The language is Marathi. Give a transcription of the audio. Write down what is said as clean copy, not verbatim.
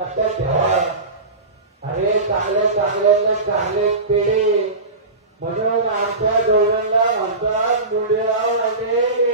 लक्षात ठेवा. अरे चांगले चांगल्यांना चांगले पेढे म्हणून आमच्या दोघांना म्हणतात मुंडेराव आणि